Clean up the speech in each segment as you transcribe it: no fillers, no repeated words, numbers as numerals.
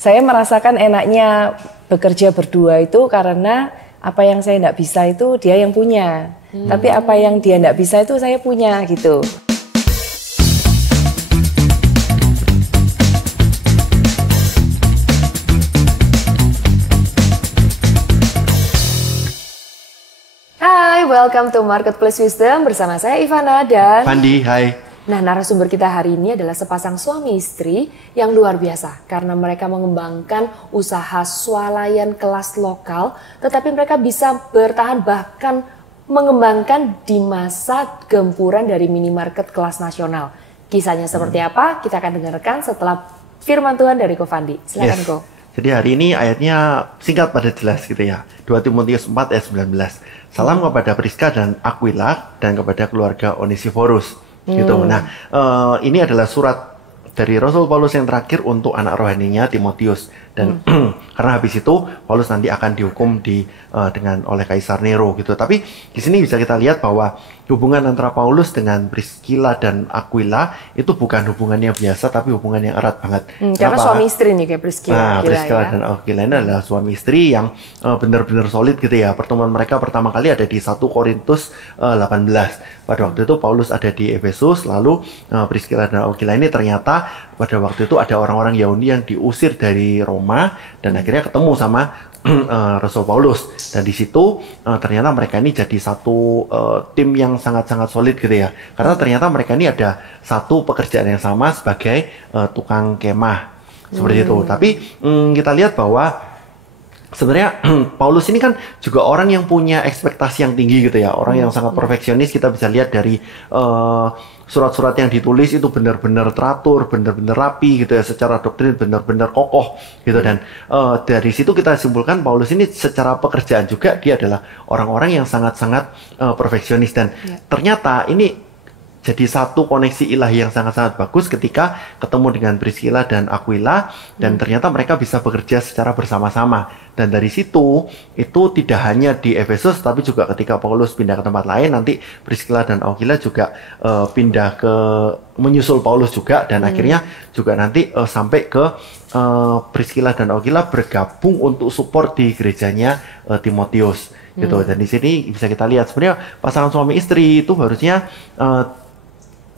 saya merasakan enaknya bekerja berdua itu karena apa yang saya tidak bisa itu dia yang punya. Tapi apa yang dia tidak bisa itu saya punya gitu. Hai, welcome to Marketplace Wisdom bersama saya Ivana dan Fandi, hai. Nah, narasumber kita hari ini adalah sepasang suami istri yang luar biasa karena mereka mengembangkan usaha swalayan kelas lokal, tetapi mereka bisa bertahan bahkan mengembangkan di masa gempuran dari minimarket kelas nasional. Kisahnya seperti apa? Kita akan dengarkan setelah firman Tuhan dari Ko Fandi. Silakan, Ko. Jadi hari ini ayatnya singkat pada jelas gitu ya. 2 Timotius 4 ayat 19. Salam kepada Priska dan Aquila dan kepada keluarga Onesiphorus. Gitu. Nah, ini adalah surat dari Rasul Paulus yang terakhir untuk anak rohaninya Timotius. Dan karena habis itu Paulus nanti akan dihukum oleh Kaisar Nero gitu. Tapi di sini bisa kita lihat bahwa hubungan antara Paulus dengan Priscilla dan Aquila itu bukan hubungan yang biasa, tapi hubungan yang erat banget. Karena suami istri nih kayak Priscilla. Nah, Priscilla dan Aquila ini adalah suami istri yang benar-benar solid gitu ya. Pertemuan mereka pertama kali ada di 1 Korintus 18. Pada waktu itu Paulus ada di Efesus, lalu Priscilla dan Aquila ini ternyata pada waktu itu ada orang-orang Yahudi yang diusir dari Roma dan akhirnya ketemu sama Rasul Paulus, dan di situ ternyata mereka ini jadi satu tim yang sangat-sangat solid gitu ya, karena ternyata mereka ini ada satu pekerjaan yang sama sebagai tukang kemah seperti itu. Tapi kita lihat bahwa sebenarnya Paulus ini kan juga orang yang punya ekspektasi yang tinggi gitu ya, orang yang sangat perfeksionis. Kita bisa lihat dari surat-surat yang ditulis itu benar-benar teratur, benar-benar rapi gitu ya, secara doktrin benar-benar kokoh gitu. Dan dari situ kita simpulkan Paulus ini secara pekerjaan juga dia adalah orang-orang yang sangat-sangat perfeksionis, dan ternyata ini jadi satu koneksi ilahi yang sangat-sangat bagus ketika ketemu dengan Priscilla dan Aquila, dan ternyata mereka bisa bekerja secara bersama-sama. Dan dari situ itu tidak hanya di Efesus, tapi juga ketika Paulus pindah ke tempat lain, nanti Priscilla dan Aquila juga pindah ke menyusul Paulus juga, dan akhirnya juga nanti sampai ke Priscilla dan Aquila bergabung untuk support di gerejanya Timotius gitu. Dan di sini bisa kita lihat sebenarnya pasangan suami istri itu harusnya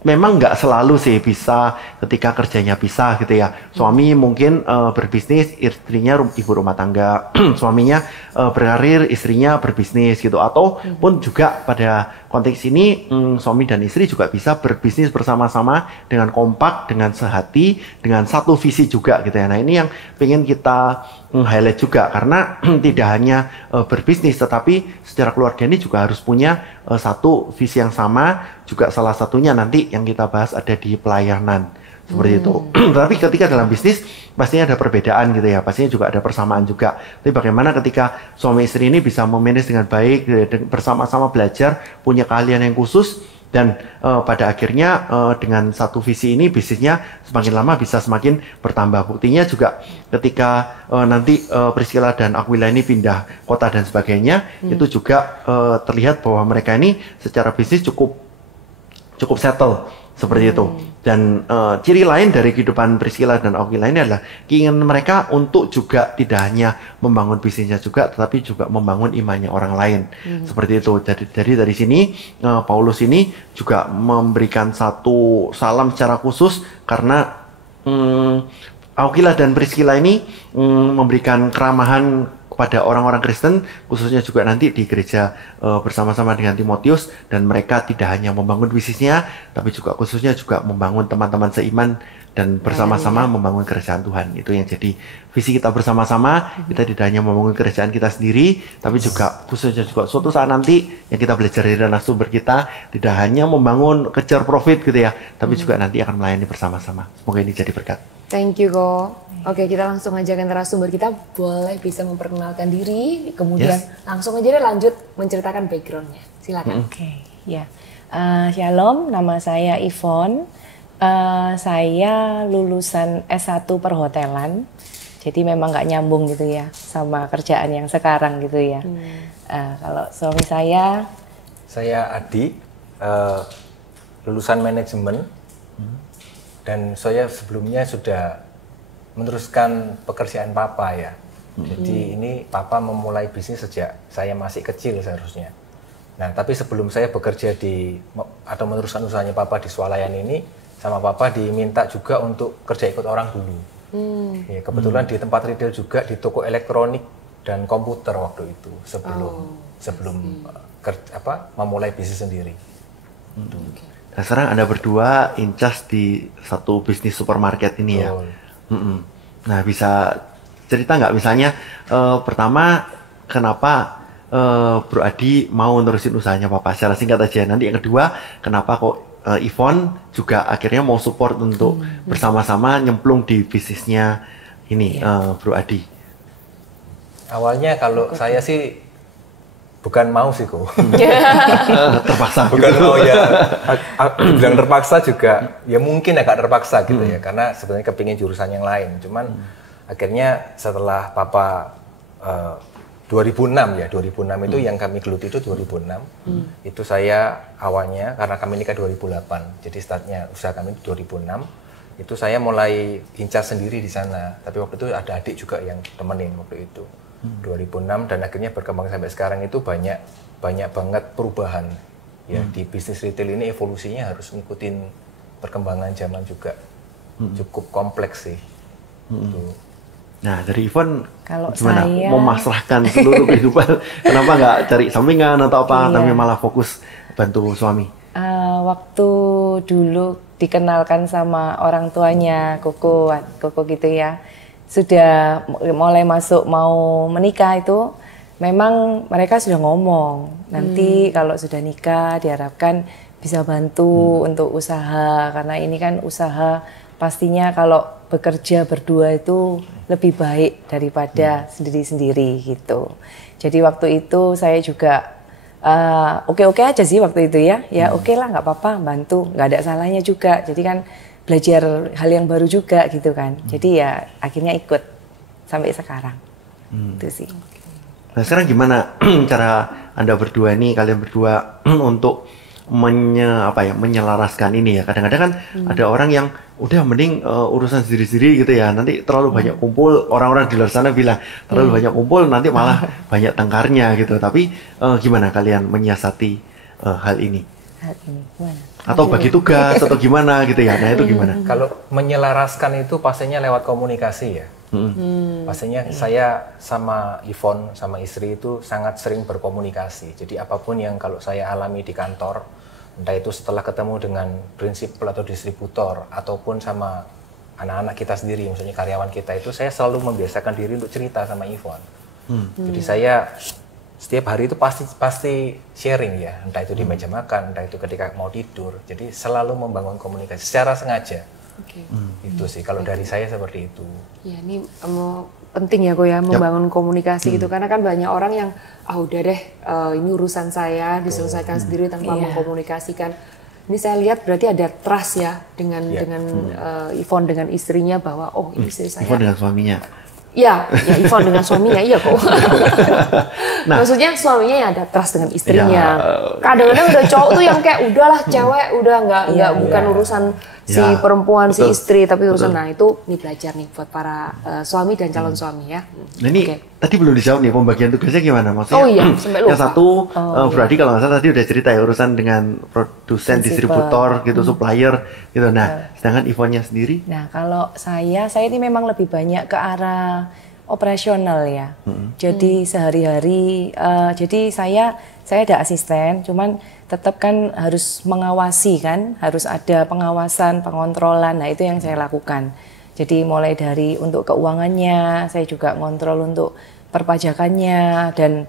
memang nggak selalu sih bisa ketika kerjanya pisah gitu ya. Suami mungkin berbisnis, istrinya ibu rumah tangga, suaminya berkarir, istrinya berbisnis gitu. Ataupun juga pada konteks ini suami dan istri juga bisa berbisnis bersama-sama dengan kompak, dengan sehati, dengan satu visi juga gitu ya. Nah, ini yang pengen kita highlight juga, karena tidak hanya berbisnis, tetapi secara keluarga ini juga harus punya satu visi yang sama. Juga salah satunya nanti yang kita bahas ada di pelayanan seperti itu. Tapi ketika dalam bisnis pastinya ada perbedaan gitu ya, pastinya juga ada persamaan juga. Tapi bagaimana ketika suami istri ini bisa memanage dengan baik, bersama-sama belajar, punya keahlian yang khusus, dan pada akhirnya dengan satu visi ini bisnisnya semakin lama bisa semakin bertambah. Buktinya juga ketika nanti Priscilla dan Aquila ini pindah kota dan sebagainya, itu juga terlihat bahwa mereka ini secara bisnis cukup settle seperti itu. Dan ciri lain dari kehidupan Priscilla dan Aquila ini adalah keinginan mereka untuk juga tidak hanya membangun bisnisnya juga, tetapi juga membangun imannya orang lain. Seperti itu. Jadi dari sini Paulus ini juga memberikan satu salam secara khusus, karena Aquila dan Priscilla ini memberikan keramahan kepada orang-orang Kristen, khususnya juga nanti di gereja bersama-sama dengan Timotius, dan mereka tidak hanya membangun bisnisnya, tapi juga khususnya juga membangun teman-teman seiman dan bersama-sama membangun kerajaan Tuhan. Itu yang jadi visi kita bersama-sama. Kita tidak hanya membangun kerajaan kita sendiri, tapi juga khususnya juga suatu saat nanti yang kita belajar dari narasumber kita, tidak hanya membangun kejar profit gitu ya, tapi juga nanti akan melayani bersama-sama. Semoga ini jadi berkat. Thank you, Ko. Oke, kita langsung aja ke narasumber kita. Boleh bisa memperkenalkan diri, kemudian langsung aja deh lanjut menceritakan backgroundnya. Silakan. Oke, ya. Shalom, nama saya Yvonne. Saya lulusan S1 perhotelan. Jadi memang nggak nyambung gitu ya sama kerjaan yang sekarang gitu ya. Kalau suami saya Adi, lulusan manajemen. Dan saya sebelumnya sudah meneruskan pekerjaan papa ya. Jadi ini papa memulai bisnis sejak saya masih kecil seharusnya. Nah, tapi sebelum saya bekerja atau meneruskan usahanya papa di swalayan ini, sama papa diminta juga untuk kerja ikut orang dulu. Ya, kebetulan di tempat retail juga, di toko elektronik dan komputer waktu itu sebelum memulai bisnis sendiri. Nah, sekarang Anda berdua incas di satu bisnis supermarket ini ya. Nah, bisa cerita nggak misalnya pertama kenapa Bro Adi mau nerusin usahanya Papa secara singkat aja. Nanti yang kedua kenapa kok Yvonne juga akhirnya mau support untuk bersama-sama nyemplung di bisnisnya ini Bro Adi. Awalnya kalau saya sih bukan mau sih kok. Terpaksa. Bukan mau ya. Bilang terpaksa juga ya mungkin agak terpaksa gitu ya, karena sebenarnya kepingin jurusan yang lain. Cuman akhirnya setelah Papa 2006 itu yang kami geluti itu 2006. Itu saya awalnya karena kami nikah 2008. Jadi startnya usaha kami 2006. Itu saya mulai incas sendiri di sana. Tapi waktu itu ada adik juga yang temenin waktu itu. 2006 dan akhirnya berkembang sampai sekarang itu banyak banget perubahan. Ya, di bisnis retail ini evolusinya harus ngikutin perkembangan zaman juga. Cukup kompleks sih. Nah, dari Yvonne, kalau gimana saya memasrahkan seluruh kehidupan? Kenapa nggak cari sampingan atau apa, tapi malah fokus bantu suami? Waktu dulu dikenalkan sama orang tuanya Koko gitu ya, sudah mulai masuk mau menikah itu, memang mereka sudah ngomong, nanti kalau sudah nikah diharapkan bisa bantu untuk usaha, karena ini kan usaha pastinya kalau bekerja berdua itu lebih baik daripada sendiri-sendiri gitu. Jadi waktu itu saya juga oke-oke aja sih waktu itu ya. Ya oke lah, nggak apa-apa, bantu, nggak ada salahnya juga. Jadi kan belajar hal yang baru juga gitu kan. Jadi ya akhirnya ikut sampai sekarang. Itu sih. Nah, sekarang gimana cara Anda berdua ini, kalian berdua untuk menyelaraskan ini ya? Kadang-kadang kan ada orang yang udah mending urusan sendiri-sendiri gitu ya, nanti terlalu banyak kumpul, orang-orang di luar sana bilang terlalu banyak kumpul nanti malah banyak tengkarnya gitu. Tapi gimana kalian menyiasati hal ini? Gimana? Atau bagi tugas atau gimana gitu ya? Nah, itu gimana? Kalau menyelaraskan itu pastinya lewat komunikasi ya. Pastinya saya sama Yvonne, sama istri itu sangat sering berkomunikasi. Jadi apapun yang kalau saya alami di kantor, entah itu setelah ketemu dengan prinsipal atau distributor, ataupun sama anak-anak kita sendiri, maksudnya karyawan kita itu, saya selalu membiasakan diri untuk cerita sama Yvonne. Jadi saya setiap hari itu pasti sharing ya, entah itu di meja makan, entah itu ketika mau tidur. Jadi selalu membangun komunikasi secara sengaja. Itu sih kalau dari saya seperti itu. Ya, ini penting ya Ko ya, membangun komunikasi gitu, karena kan banyak orang yang udah deh ini urusan saya diselesaikan sendiri tanpa mengkomunikasikan. Ini saya lihat berarti ada trust ya dengan Yvonne dengan istrinya, bahwa ini istri saya. Yvonne dengan suaminya. Ya Yvonne dengan suaminya, iya kok. Maksudnya suaminya ya ada trust dengan istrinya. Kadang-kadang udah cowok tuh yang kayak udahlah cewek udah nggak bukan urusan si perempuan, si istri, tapi urusan. Nah itu nih belajar nih buat para suami dan calon suami ya. Nah ini tadi belum dijawab nih, pembagian tugasnya gimana maksudnya? Sampai lupa. Yang satu berarti kalau nggak salah tadi udah cerita ya, urusan dengan produsen, distributor gitu, supplier gitu. Nah sedangkan Yvonne-nya sendiri? Nah kalau saya ini memang lebih banyak ke arah operasional ya. Jadi sehari-hari, jadi saya ada asisten, cuman tetap kan harus mengawasi kan, harus ada pengawasan, pengontrolan. Nah itu yang saya lakukan. Jadi mulai dari untuk keuangannya, saya juga ngontrol untuk perpajakannya, dan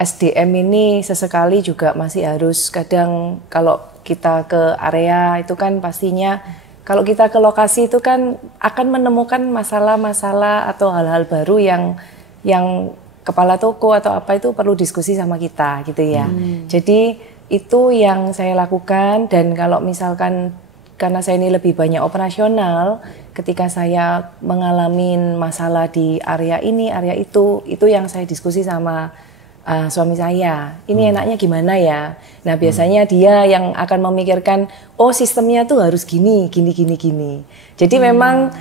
SDM ini sesekali juga masih harus, kadang kalau kita ke area itu kan pastinya, kalau kita ke lokasi itu kan akan menemukan masalah-masalah atau hal-hal baru yang kepala toko atau apa itu perlu diskusi sama kita gitu ya. Jadi itu yang saya lakukan, dan kalau misalkan karena saya ini lebih banyak operasional, ketika saya mengalami masalah di area ini, area itu yang saya diskusi sama suami saya. Ini enaknya gimana ya? Nah biasanya dia yang akan memikirkan, sistemnya tuh harus gini. Jadi memang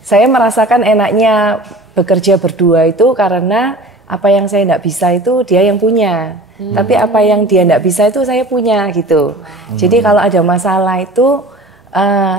saya merasakan enaknya bekerja berdua itu karena apa yang saya tidak bisa itu dia yang punya. Tapi apa yang dia tidak bisa itu saya punya gitu. Jadi kalau ada masalah itu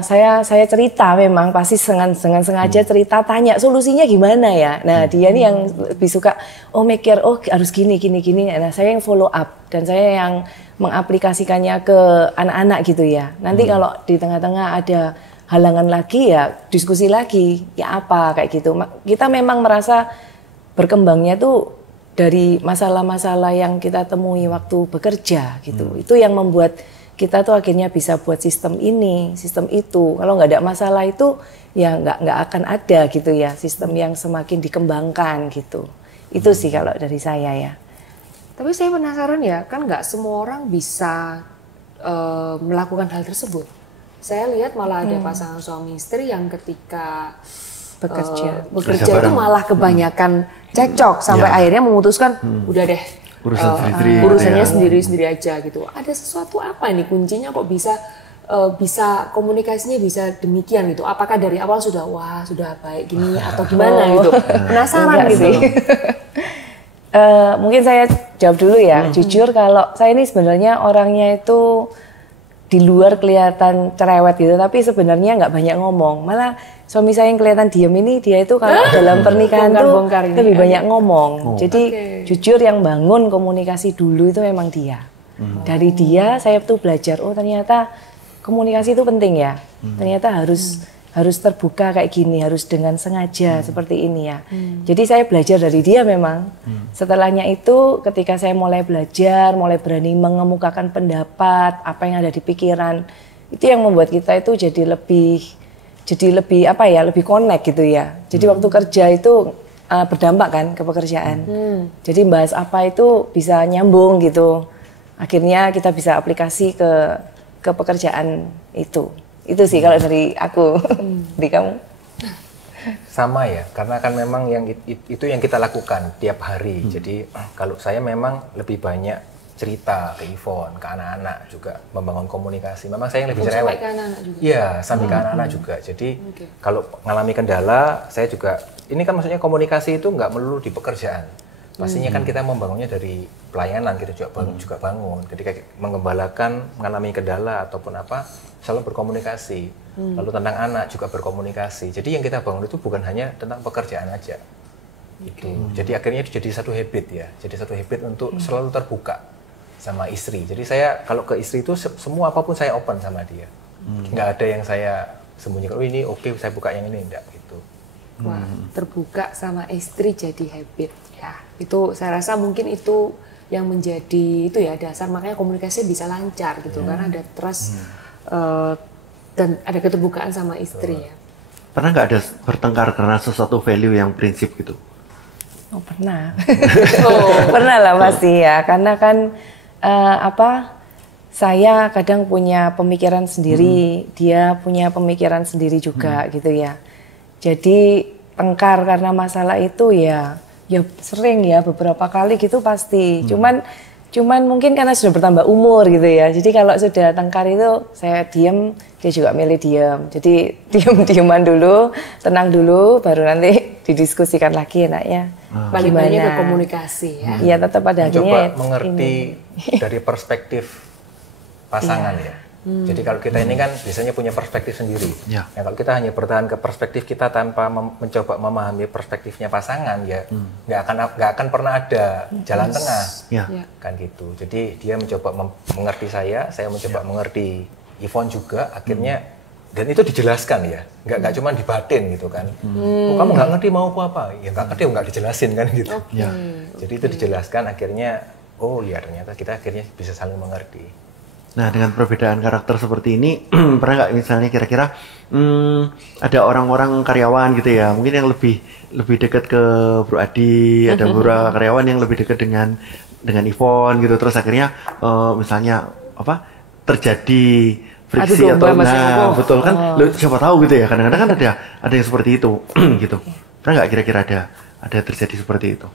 saya cerita, memang pasti dengan sengaja cerita, tanya solusinya gimana ya. Nah dia nih yang lebih suka mikir harus gini. Nah saya yang follow up dan saya yang mengaplikasikannya ke anak-anak gitu ya. Nanti kalau di tengah-tengah ada halangan lagi ya diskusi lagi ya apa kayak gitu. Kita memang merasa berkembangnya tuh dari masalah-masalah yang kita temui waktu bekerja gitu. Itu yang membuat kita tuh akhirnya bisa buat sistem ini, sistem itu. Kalau nggak ada masalah itu ya nggak akan ada gitu ya, sistem yang semakin dikembangkan gitu. Itu sih kalau dari saya ya. Tapi saya penasaran ya, kan nggak semua orang bisa melakukan hal tersebut. Saya lihat malah ada pasangan suami istri yang ketika bekerja itu malah kebanyakan cekcok sampai akhirnya memutuskan udah deh urusannya sendiri-sendiri aja gitu. Ada sesuatu apa ini kuncinya kok bisa komunikasinya bisa demikian gitu? Apakah dari awal sudah baik gini atau gimana gitu? Penasaran gitu. Mungkin saya jawab dulu ya. Jujur kalau saya ini sebenarnya orangnya itu di luar kelihatan cerewet gitu, tapi sebenarnya nggak banyak ngomong. Malah suami saya yang kelihatan diem ini, dia itu kalau dalam pernikahan tuh lebih banyak ngomong. Jadi jujur yang bangun komunikasi dulu itu memang dia. Dari dia saya tuh belajar, ternyata komunikasi itu penting ya. Ternyata harus terbuka kayak gini, harus dengan sengaja seperti ini ya. Jadi saya belajar dari dia memang. Setelahnya itu ketika saya mulai belajar, mulai berani mengemukakan pendapat, apa yang ada di pikiran, itu yang membuat kita itu jadi lebih lebih connect gitu ya. Jadi waktu kerja itu berdampak kan ke pekerjaan. Jadi bahas apa itu bisa nyambung gitu. Akhirnya kita bisa aplikasi ke pekerjaan itu. Itu sih kalau dari aku. Di kamu? Sama ya, karena kan memang itu yang kita lakukan tiap hari. Jadi kalau saya memang lebih banyak cerita ke Yvonne, ke anak-anak juga, membangun komunikasi. Memang saya yang lebih cerewet. Sampai ke anak-anak juga? Iya, sampai ke anak-anak juga. Jadi kalau mengalami kendala, saya juga, ini kan maksudnya komunikasi itu nggak melulu di pekerjaan. Pastinya kan kita membangunnya dari pelayanan, kita juga bangun. Jadi kayak mengembalakan, mengalami kendala ataupun apa, selalu berkomunikasi. Lalu tentang anak juga berkomunikasi. Jadi yang kita bangun itu bukan hanya tentang pekerjaan aja. Gitu. Jadi akhirnya itu jadi satu habit ya. Jadi satu habit untuk selalu terbuka sama istri. Jadi saya kalau ke istri itu semua apapun saya open sama dia. Nggak ada yang saya sembunyikan. Oh ini oke, saya buka yang ini enggak gitu. Wah, terbuka sama istri jadi habit ya. Itu saya rasa mungkin itu yang menjadi itu ya dasar, makanya komunikasi bisa lancar gitu karena ada trust dan ada keterbukaan sama istri ya. Pernah nggak ada bertengkar karena sesuatu value yang prinsip gitu? Oh pernah. Pernah lah pasti ya, karena kan saya kadang punya pemikiran sendiri, dia punya pemikiran sendiri juga gitu ya. Jadi tengkar karena masalah itu ya sering ya, beberapa kali gitu pasti. Cuman mungkin karena sudah bertambah umur gitu ya. Jadi kalau sudah tengkar itu saya diem, dia juga milih diem. Jadi diem-dieman dulu, tenang dulu, baru nanti didiskusikan lagi enaknya. Balik-baliknya ke komunikasi ya. Iya, tetap pada akhirnya coba mengerti dari perspektif pasangan ya. Jadi kalau kita ini kan biasanya punya perspektif sendiri. Ya. Kalau kita hanya bertahan ke perspektif kita tanpa mencoba memahami perspektifnya pasangan, ya nggak akan pernah ada jalan tengah, kan gitu. Jadi dia mencoba mengerti saya mencoba mengerti Yvonne juga. Akhirnya dan itu dijelaskan ya, nggak cuma dibatin gitu kan. Oh, kamu nggak ngerti mau apa? Ya nggak ngerti, nggak dijelasin kan gitu. Jadi itu dijelaskan. Akhirnya oh ya ternyata kita akhirnya bisa saling mengerti. Nah, dengan perbedaan karakter seperti ini, pernah nggak misalnya kira-kira ada orang-orang karyawan gitu ya, mungkin yang lebih dekat ke Bro Adi, ada beberapa karyawan yang lebih dekat dengan Yvonne gitu, terus akhirnya misalnya terjadi friksi atau betul kan, siapa tahu gitu ya, kadang-kadang kan ada yang seperti itu gitu. Pernah nggak kira-kira ada terjadi seperti itu?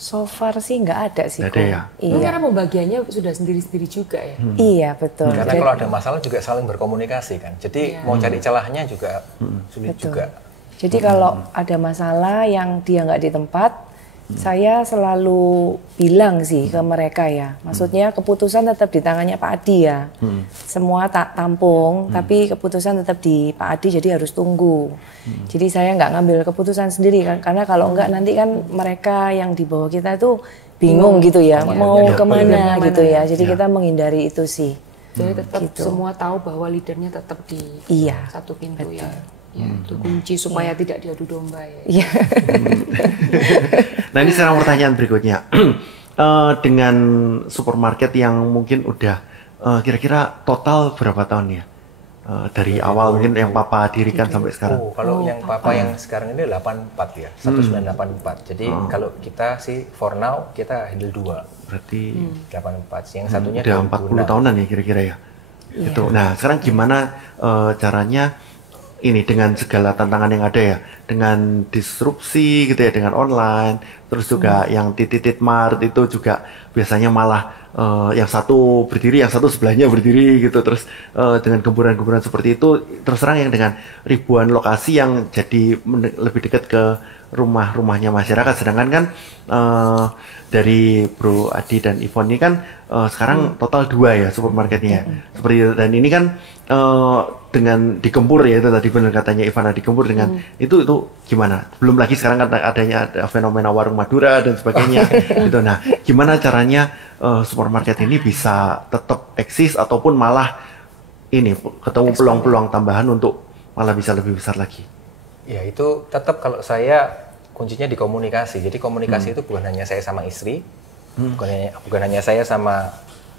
So far sih nggak ada sih. Nggak ada ya? Iya. Karena pembagiannya sudah sendiri-sendiri juga ya? Iya, betul. Karena kalau ada masalah juga saling berkomunikasi kan. Jadi mau cari celahnya juga sulit juga. Jadi kalau ada masalah yang dia nggak di tempat, saya selalu bilang sih ke mereka ya. Maksudnya keputusan tetap di tangannya Pak Adi ya. Semua tak tampung, tapi keputusan tetap di Pak Adi, jadi harus tunggu. Jadi saya nggak ngambil keputusan sendiri kan, karena kalau nggak nanti kan mereka yang di bawah kita itu bingung gitu ya, mau kemana gitu ya. Jadi kita menghindari itu sih. Jadi tetap Gitu. semua tahu bahwa leadernya tetap di satu pintu ya. Ya, itu kunci supaya tidak diadu domba ya. Iya. Nah ini sekarang pertanyaan berikutnya. Dengan supermarket yang mungkin udah kira-kira total berapa tahun ya? Dari awal mungkin yang Papa dirikan sampai sekarang. Kalau yang Papa yang sekarang ini 84 ya, 1984. Jadi kalau kita sih for now kita handle 2. Berarti 84. Yang satunya udah 40 tahunan ya kira-kira ya. Itu. Nah, sekarang gimana caranya ini dengan segala tantangan yang ada ya, dengan disrupsi gitu ya, dengan online, terus juga yang titit mart itu juga biasanya malah yang satu berdiri, yang satu sebelahnya berdiri gitu, terus dengan gemburan-gemburan seperti itu, terus terang yang dengan ribuan lokasi yang jadi lebih dekat ke rumah-rumahnya masyarakat, sedangkan kan dari Bro Adi dan Ivon ini kan sekarang total 2 ya supermarketnya, seperti itu. Dan ini kan dengan digempur ya, itu tadi benar katanya Ivana, digempur dengan itu gimana? Belum lagi sekarang kan adanya fenomena warung Madura dan sebagainya gitu. Nah, gimana caranya supermarket ini bisa tetap eksis ataupun malah ini ketemu peluang-peluang tambahan untuk malah bisa lebih besar lagi? Ya itu tetap kalau saya kuncinya di komunikasi. Jadi komunikasi itu bukan hanya saya sama istri, bukan hanya saya sama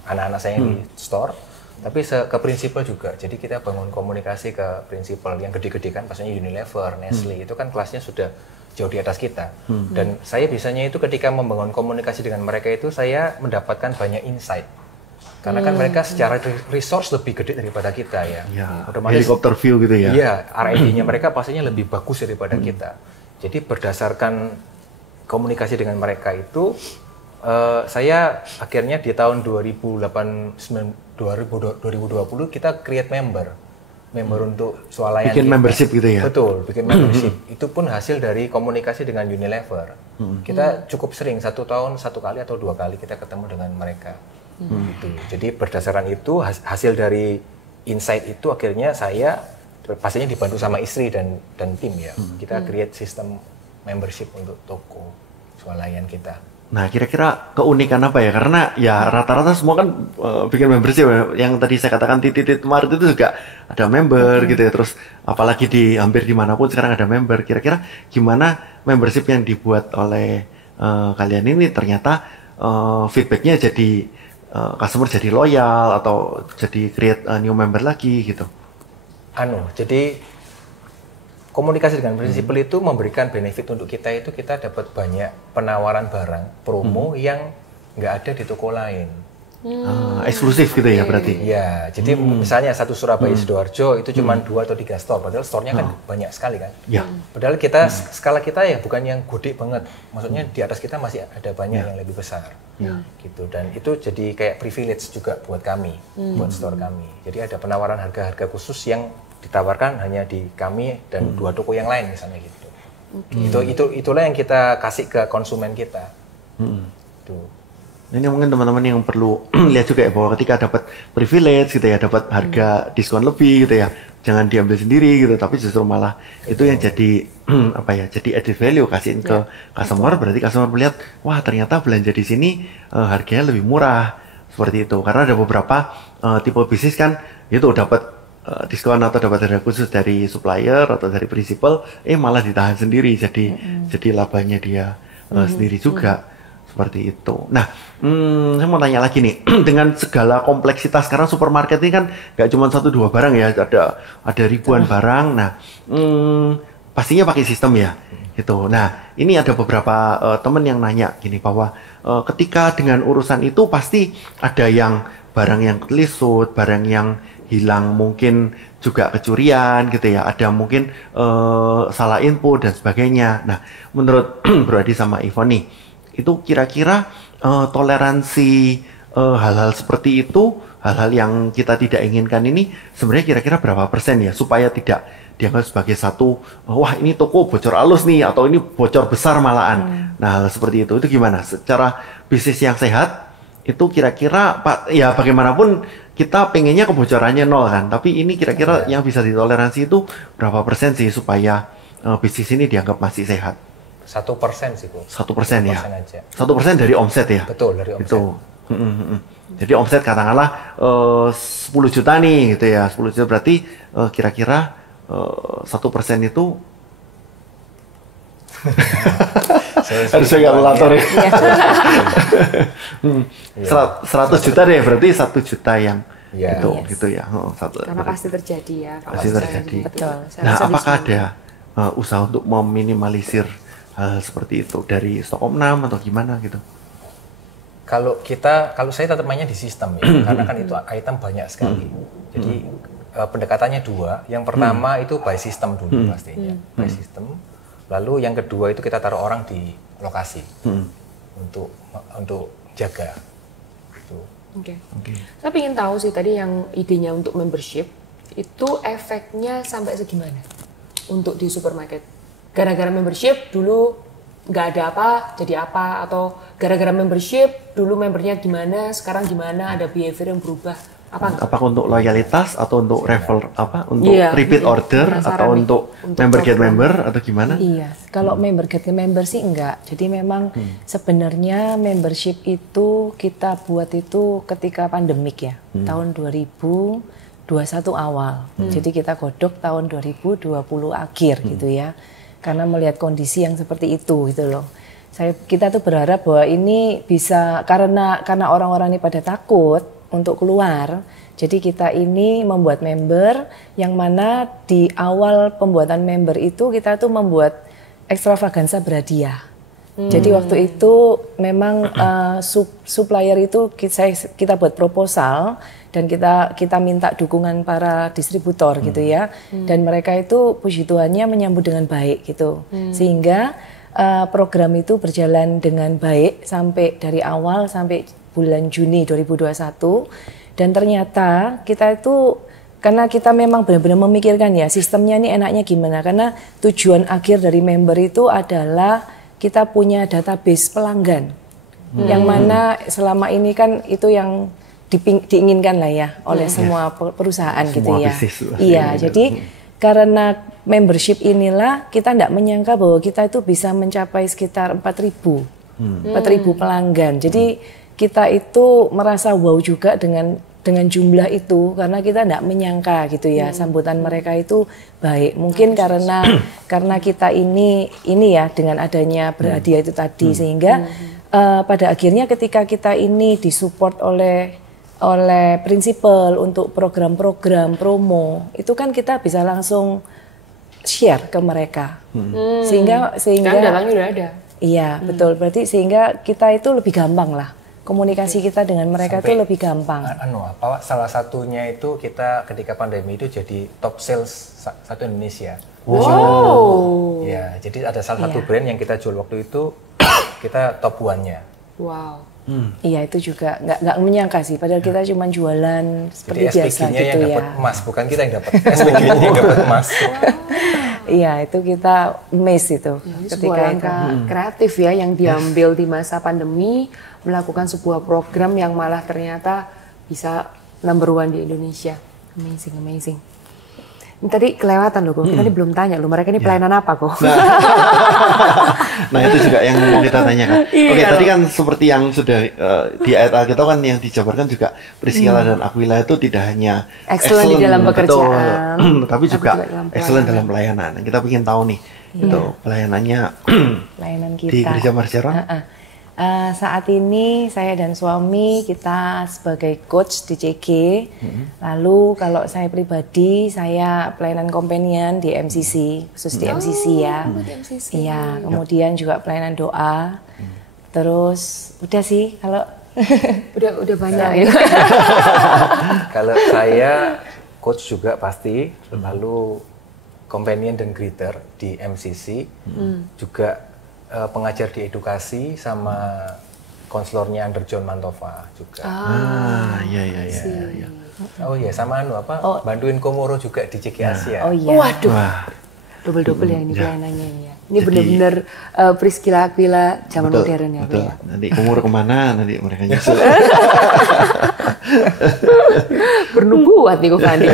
anak-anak saya yang di store, tapi ke prinsipal juga. Jadi kita bangun komunikasi ke prinsipal yang gede-gede kan, pastinya Unilever, Nestle, itu kan kelasnya sudah jauh di atas kita. Dan saya biasanya itu ketika membangun komunikasi dengan mereka itu saya mendapatkan banyak insight. Karena kan mereka secara resource lebih gede daripada kita ya. Helikopter view gitu ya. Iya, R&D-nya mereka pastinya lebih bagus daripada kita. Jadi berdasarkan komunikasi dengan mereka itu, saya akhirnya di tahun 2020 kita create member untuk swalayan. Bikin membership gitu ya? Betul, bikin membership. Itu pun hasil dari komunikasi dengan Unilever. Kita cukup sering, 1 tahun 1 kali atau 2 kali kita ketemu dengan mereka. Gitu. Jadi berdasarkan itu hasil dari insight itu akhirnya saya pastinya dibantu sama istri dan tim ya. Kita create sistem membership untuk toko swalayan kita. Nah, kira-kira keunikan apa ya? Karena ya rata-rata semua kan bikin membership ya. Yang tadi saya katakan titit mart itu juga ada member gitu ya. Terus apalagi di hampir dimanapun sekarang ada member. Kira-kira gimana membership yang dibuat oleh kalian ini ternyata feedbacknya jadi customer jadi loyal atau jadi create new member lagi gitu? Jadi komunikasi dengan prinsipal itu memberikan benefit untuk kita, itu kita dapat banyak penawaran barang, promo yang nggak ada di toko lain. Eksklusif gitu ya berarti? Iya, jadi misalnya satu Surabaya Sidoarjo itu cuma 2 atau 3 store, padahal store-nya kan banyak sekali kan. Ya. Padahal kita skala kita ya bukan yang gede banget, maksudnya di atas kita masih ada banyak yang lebih besar. Gitu, dan itu jadi kayak privilege juga buat kami, buat store kami. Jadi ada penawaran harga-harga khusus yang ditawarkan hanya di kami dan 2 toko yang lain misalnya gitu. Itulah yang kita kasih ke konsumen kita. Tuh. Ini mungkin teman-teman yang perlu lihat juga ya, bahwa ketika dapat privilege gitu ya, dapat harga diskon lebih gitu ya, jangan diambil sendiri gitu, tapi justru malah itu yang jadi jadi added value, kasihin ke customer. Berarti customer melihat, wah ternyata belanja di sini harganya lebih murah, seperti itu. Karena ada beberapa tipe bisnis kan itu dapat diskon atau dapat harga khusus dari supplier atau dari prinsipal, malah ditahan sendiri, jadi labanya dia sendiri juga. Seperti itu. Nah, saya mau tanya lagi nih, dengan segala kompleksitas sekarang supermarket ini kan nggak cuma 1-2 barang ya, ada ribuan barang. Nah, pastinya pakai sistem ya, gitu. Nah, ini ada beberapa teman yang nanya gini bahwa ketika dengan urusan itu pasti ada yang barang yang kelisut, barang yang hilang, mungkin juga kecurian gitu ya, ada mungkin salah input dan sebagainya. Nah, menurut Bro Adi sama Ivon nih, itu kira-kira toleransi hal-hal seperti itu, hal-hal yang kita tidak inginkan ini sebenarnya kira-kira berapa persen ya, supaya tidak dianggap sebagai satu, wah ini toko bocor halus nih, atau ini bocor besar malahan. Nah, hal seperti itu gimana? Secara bisnis yang sehat, itu kira-kira, Pak, ya bagaimanapun kita pengennya kebocorannya nol kan, tapi ini kira-kira yang bisa ditoleransi itu berapa persen sih supaya bisnis ini dianggap masih sehat? 1% sih, Bu. 1% ya? 1% aja. 1% dari omset ya? Betul, dari omset. Itu. Jadi omset katakanlah 10 juta nih gitu ya, 10 juta berarti kira-kira 1% itu harus saya kalkulator ya. 100 juta deh, berarti 1 juta yang itu gitu ya. Karena pasti terjadi ya. Pasti terjadi. Betul. Nah, apakah ada usaha untuk meminimalisir hal seperti itu dari Stokomnam atau gimana gitu? Kalau saya tetap mainnya di sistem ya, karena kan itu item banyak sekali. Jadi pendekatannya dua. Yang pertama itu by system dulu pastinya, by system. Lalu yang kedua itu kita taruh orang di lokasi untuk jaga. Gitu. Oke. Saya ingin tahu sih tadi yang idenya untuk membership itu efeknya sampai segimana untuk di supermarket. Gara-gara membership dulu nggak ada apa, jadi apa, atau gara-gara membership dulu membernya gimana, sekarang gimana, ada behavior yang berubah, apa enggak? Apakah untuk loyalitas atau untuk untuk repeat order atau untuk member get member atau gimana? Iya, kalau member get member sih enggak. Jadi memang sebenarnya membership itu kita buat itu ketika pandemik ya, tahun 2021 awal. Jadi kita godok tahun 2020 akhir gitu ya. Karena melihat kondisi yang seperti itu gitu loh. Kita tuh berharap bahwa ini bisa karena orang-orang ini pada takut untuk keluar. Jadi kita ini membuat member yang mana di awal pembuatan member itu kita tuh membuat ekstravaganza berhadiah. Jadi waktu itu memang supplier itu kita buat proposal dan kita minta dukungan para distributor gitu ya. Dan mereka itu puji Tuhannya menyambut dengan baik gitu. Sehingga program itu berjalan dengan baik sampai dari awal sampai bulan Juni 2021. Dan ternyata kita itu karena kita memang benar-benar memikirkan ya sistemnya ini enaknya gimana. Karena tujuan akhir dari member itu adalah kita punya database pelanggan yang mana selama ini kan itu yang diinginkan lah ya oleh semua perusahaan semua gitu ya. Iya, jadi karena membership inilah kita tidak menyangka bahwa kita itu bisa mencapai sekitar 4.000 pelanggan. Jadi kita itu merasa wow juga dengan jumlah itu karena kita tidak menyangka gitu ya sambutan mereka itu baik. Mungkin karena kita ini ya dengan adanya berhadiah itu tadi sehingga pada akhirnya ketika kita ini disupport oleh prinsipal untuk program-program promo itu kan kita bisa langsung share ke mereka sehingga kan datangnya udah ada. Iya betul, berarti sehingga kita itu lebih gampang lah. Komunikasi kita dengan mereka itu lebih gampang. Salah satunya itu kita ketika pandemi itu jadi top sales satu Indonesia. Wow. Ya, jadi ada salah satu brand yang kita jual waktu itu kita top one-nya. Wow. Iya itu juga nggak menyangka sih. Padahal kita cuma jualan seperti jadi biasa SPG-nya gitu yang ya. dapat emas, bukan kita yang dapat. SPG-nya yang dapat emas. Iya itu kita amazed itu. Ini ketika sebuah langkah kreatif ya yang diambil di masa pandemi, melakukan sebuah program yang malah ternyata bisa number one di Indonesia. Amazing. Ini tadi kelewatan loh, kita ini belum tanya loh, mereka ini pelayanan apa kok? Nah itu juga yang mau kita tanyakan. Oke, tadi kan seperti yang sudah di ayat Alkitab kan yang dijabarkan juga Priscilla dan Aquila itu tidak hanya excellent di dalam pekerjaan, tapi juga excellent dalam pelayanan. Kita ingin tahu nih, itu pelayanan kita di Gereja Marseron. Saat ini saya dan suami kita sebagai coach di CG. Lalu kalau saya pribadi saya pelayanan companion di MCC, khusus di MCC ya. Iya, kemudian juga pelayanan doa. Terus udah sih kalau udah banyak ya. Kalau saya coach juga pasti, lalu companion dan greeter di MCC, juga pengajar di edukasi sama konselornya Under John Mantova juga. Iya. Oh iya, sama bantuin Komoro juga di CG Asia. Oh iya. Waduh, Wah, double-double ya ini ya. pelayanannya ini ya. Ini Jadi- benar-benar Priscilla Aquila zaman betul, modern ya, Pak betul. ya. Nanti umur kemana nanti mereka nyusul. Bernubuat nih Ko Fandi.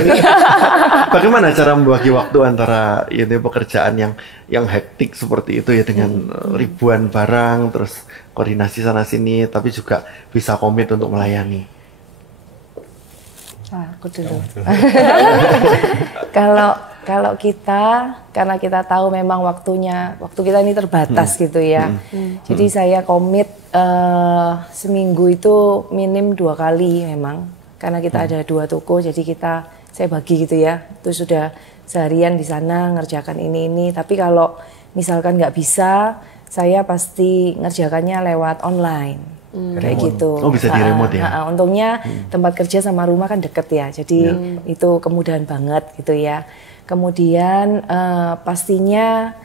Bagaimana cara membagi waktu antara ini pekerjaan yang hektik seperti itu ya dengan ribuan barang terus koordinasi sana sini tapi juga bisa komit untuk melayani. Aku dulu. Kalau kita, karena kita tahu memang waktu kita ini terbatas gitu ya. Jadi saya komit seminggu itu minim 2 kali memang. Karena kita ada 2 toko, jadi saya bagi gitu ya. Itu sudah seharian di sana ngerjakan ini. Tapi kalau misalkan nggak bisa, saya pasti ngerjakannya lewat online. Kayak gitu. Oh, bisa di remote ya? Untungnya tempat kerja sama rumah kan deket ya, jadi itu kemudahan banget gitu ya. Kemudian pastinya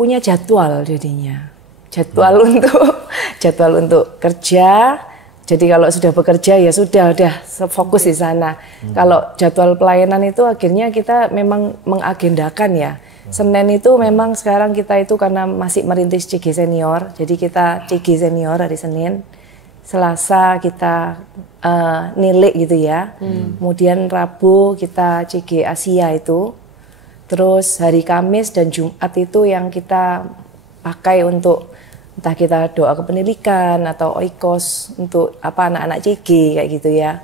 punya jadwal jadinya, jadwal untuk kerja. Jadi kalau sudah bekerja ya sudah fokus di sana. Kalau jadwal pelayanan itu akhirnya kita memang mengagendakan ya. Senin itu memang sekarang kita itu karena masih merintis CG Senior, jadi kita CG Senior hari Senin. Selasa kita nilik gitu ya. Kemudian Rabu kita CG Asia itu. Terus hari Kamis dan Jumat itu yang kita pakai untuk entah kita doa kependidikan atau oikos untuk anak-anak CG kayak gitu ya.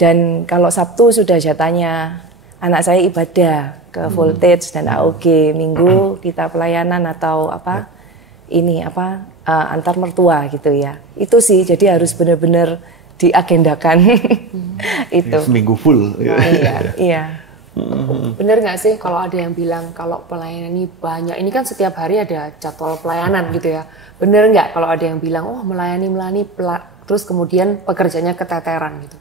Dan kalau Sabtu sudah jatahnya anak saya ibadah ke Voltage dan AOG. Minggu kita pelayanan atau antar mertua gitu ya. Itu sih, jadi harus benar-benar diagendakan itu. Seminggu full. Iya. Bener nggak sih kalau ada yang bilang kalau pelayanan ini banyak, ini kan setiap hari ada jadwal pelayanan gitu ya. Bener nggak kalau ada yang bilang, oh melayani, terus kemudian pekerjaannya keteteran gitu?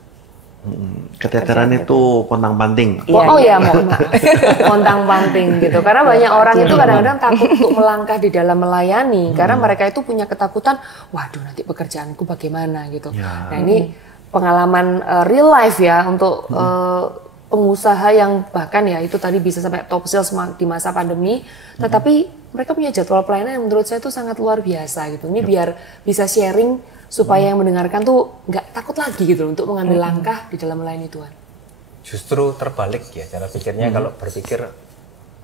Keteteran itu pontang-panting. Oh ya, mohon maaf. Pontang-panting gitu. Karena banyak orang itu kadang-kadang takut untuk melangkah di dalam melayani. Karena mereka itu punya ketakutan, waduh nanti pekerjaanku bagaimana gitu. Ya. Nah ini pengalaman real life ya untuk pengusaha yang bahkan ya itu tadi bisa sampai top sales di masa pandemi. Tetapi mereka punya jadwal pelayanan yang menurut saya itu sangat luar biasa gitu. Ini biar bisa sharing supaya yang mendengarkan tuh nggak takut lagi gitu untuk mengambil langkah di dalam melayani Tuhan. Justru terbalik ya cara pikirnya. Kalau berpikir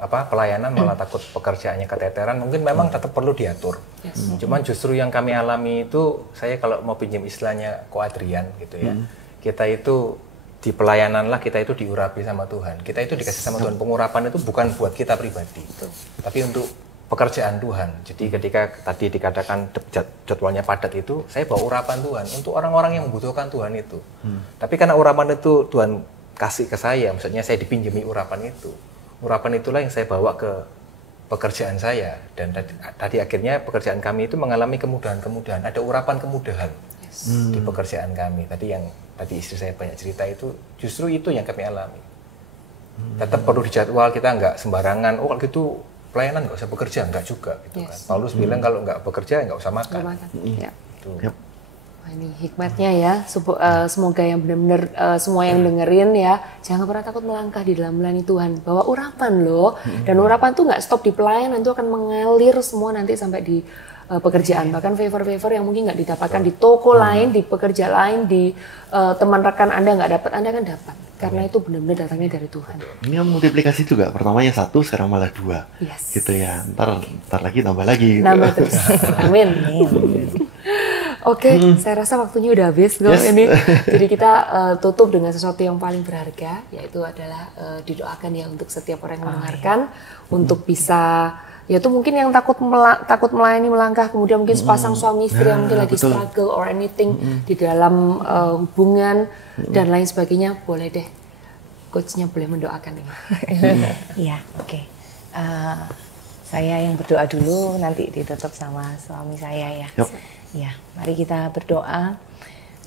pelayanan malah takut pekerjaannya keteteran, mungkin memang tetap perlu diatur. Cuman justru yang kami alami itu, saya kalau mau pinjam istilahnya Ko Adrian gitu ya, kita itu di pelayanan lah, kita itu diurapi sama Tuhan, kita itu dikasih sama Tuhan. Pengurapan itu bukan buat kita pribadi, tapi untuk pekerjaan Tuhan. Jadi ketika tadi dikatakan jadwalnya padat itu, saya bawa urapan Tuhan untuk orang-orang yang membutuhkan Tuhan itu. Tapi karena urapan itu Tuhan kasih ke saya, maksudnya saya dipinjami urapan itu. Urapan itulah yang saya bawa ke pekerjaan saya. Dan tadi akhirnya pekerjaan kami itu mengalami kemudahan-kemudahan. Ada urapan kemudahan di pekerjaan kami. Tadi istri saya banyak cerita itu, justru itu yang kami alami. Tetap perlu dijadwal, kita nggak sembarangan. Oh kalau gitu pelayanan nggak usah bekerja, nggak juga gitu kan. Paulus bilang kalau nggak bekerja nggak usah makan. Ya. Yep. Wah, ini hikmatnya ya. Semoga yang benar-benar semua yang dengerin ya, jangan pernah takut melangkah di dalam melayani Tuhan. Bawa urapan loh. Dan urapan tuh nggak stop di pelayanan, itu akan mengalir semua nanti sampai di pekerjaan. Bahkan favor-favor yang mungkin nggak didapatkan di toko lain, di pekerja lain, di teman rekan Anda nggak dapat, Anda kan dapat. Karena itu benar-benar datangnya dari Tuhan. Ini kan multiplikasi juga. Pertamanya 1, sekarang malah 2. Yes. Gitu ya. Ntar lagi tambah lagi. Gitu. Nambah terus. Amin. Oke, saya rasa waktunya udah habis loh ini. Jadi kita tutup dengan sesuatu yang paling berharga, yaitu adalah didoakan ya untuk setiap orang yang mendengarkan, untuk bisa, yaitu mungkin yang takut melayani melangkah, kemudian mungkin sepasang suami istri yang mungkin lagi struggle or anything di dalam hubungan dan lain sebagainya, boleh deh coachnya boleh mendoakan ini. Iya, oke. Saya yang berdoa dulu, nanti ditutup sama suami saya ya. Ya, mari kita berdoa.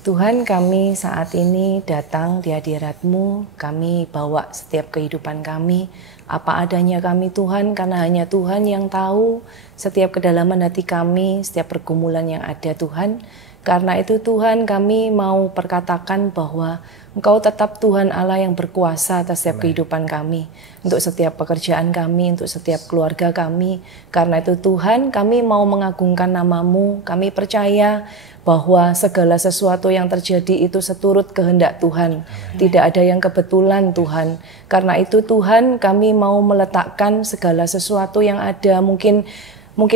Tuhan, kami saat ini datang di hadirat-Mu, kami bawa setiap kehidupan kami, apa adanya kami Tuhan, karena hanya Tuhan yang tahu setiap kedalaman hati kami, setiap pergumulan yang ada Tuhan. Karena itu Tuhan, kami mau perkatakan bahwa Engkau tetap Tuhan Allah yang berkuasa atas setiap kehidupan kami, untuk setiap pekerjaan kami, untuk setiap keluarga kami. Karena itu Tuhan, kami mau mengagungkan nama-Mu, kami percaya bahwa segala sesuatu yang terjadi itu seturut kehendak Tuhan. Tidak ada yang kebetulan Tuhan. Karena itu Tuhan, kami mau meletakkan segala sesuatu yang ada. Mungkin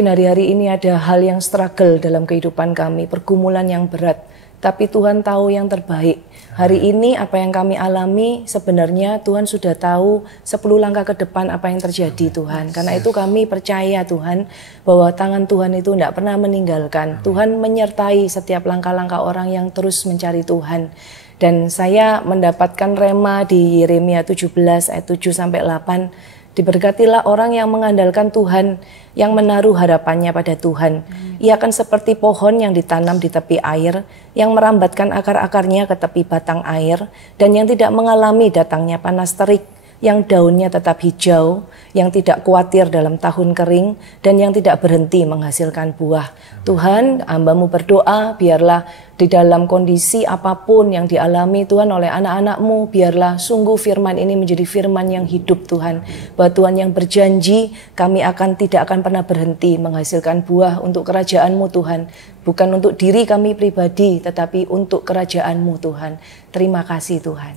hari-hari ini ada hal yang struggle dalam kehidupan kami, pergumulan yang berat. Tapi Tuhan tahu yang terbaik. Hari ini apa yang kami alami sebenarnya Tuhan sudah tahu 10 langkah ke depan apa yang terjadi Tuhan. Karena itu kami percaya Tuhan bahwa tangan Tuhan itu tidak pernah meninggalkan. Tuhan menyertai setiap langkah-langkah orang yang terus mencari Tuhan. Dan saya mendapatkan rema di Yeremia 17 ayat 7-8. Diberkatilah orang yang mengandalkan Tuhan, yang menaruh harapannya pada Tuhan. Ia akan seperti pohon yang ditanam di tepi air, yang merambatkan akar-akarnya ke tepi batang air, dan yang tidak mengalami datangnya panas terik, yang daunnya tetap hijau, yang tidak khawatir dalam tahun kering, dan yang tidak berhenti menghasilkan buah. Tuhan, hamba-Mu berdoa, biarlah di dalam kondisi apapun yang dialami Tuhan oleh anak-anak-Mu, biarlah sungguh firman ini menjadi firman yang hidup Tuhan. Bahwa Tuhan yang berjanji, kami tidak akan pernah berhenti menghasilkan buah untuk kerajaan-Mu Tuhan. Bukan untuk diri kami pribadi, tetapi untuk kerajaan-Mu Tuhan. Terima kasih Tuhan.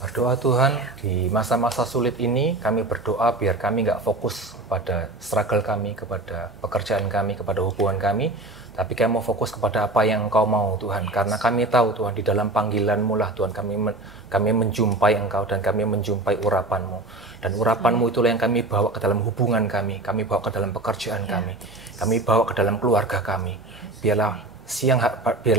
Berdoa Tuhan, di masa-masa sulit ini kami berdoa biar kami nggak fokus pada struggle kami, kepada pekerjaan kami, kepada hubungan kami, tapi kami mau fokus kepada apa yang Engkau mau Tuhan. Karena kami tahu Tuhan, di dalam panggilan-Mu lah Tuhan kami menjumpai Engkau dan kami menjumpai urapan-Mu. Dan urapan-Mu itulah yang kami bawa ke dalam hubungan kami bawa ke dalam pekerjaan kami bawa ke dalam keluarga kami. Biarlah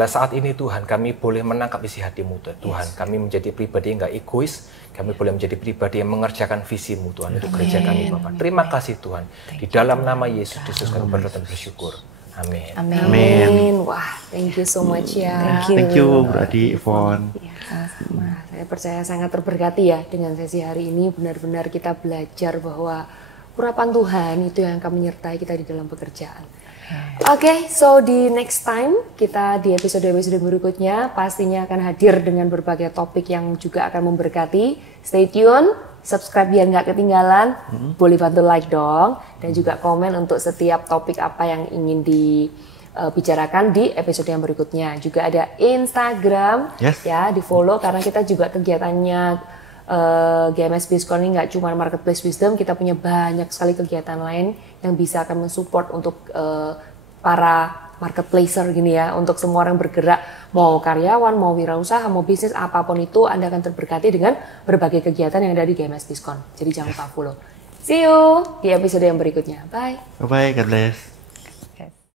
saat ini Tuhan kami boleh menangkap isi hati-Mu Tuhan. Kami menjadi pribadi yang gak egois. Kami boleh menjadi pribadi yang mengerjakan visi-Mu Tuhan untuk gereja kami Bapak. Terima kasih Tuhan. Di dalam nama Yesus Kristus kami berdoa dan bersyukur. Amin. Amin. Wah, thank you so much ya. Thank you Bro Adi, Ivon. Nah, saya percaya sangat terberkati ya dengan sesi hari ini. Benar-benar kita belajar bahwa urapan Tuhan itu yang akan menyertai kita di dalam pekerjaan. Oke, so di next time kita di episode-episode berikutnya pastinya akan hadir dengan berbagai topik yang juga akan memberkati. Stay tune, subscribe biar nggak ketinggalan. Boleh bantu like dong, dan juga komen untuk setiap topik apa yang ingin dibicarakan di episode yang berikutnya. Juga ada Instagram, ya di follow karena kita juga kegiatannya GMS Bizkon ini nggak cuma Marketplace Wisdom, kita punya banyak sekali kegiatan lain yang bisa akan mensupport untuk para marketplacer gini ya, untuk semua orang bergerak, mau karyawan, mau wirausaha, mau bisnis, apapun itu Anda akan terberkati dengan berbagai kegiatan yang ada di GMS Bizkon. Jadi jangan lupa follow. See you di episode yang berikutnya. Bye. Bye-bye, God bless.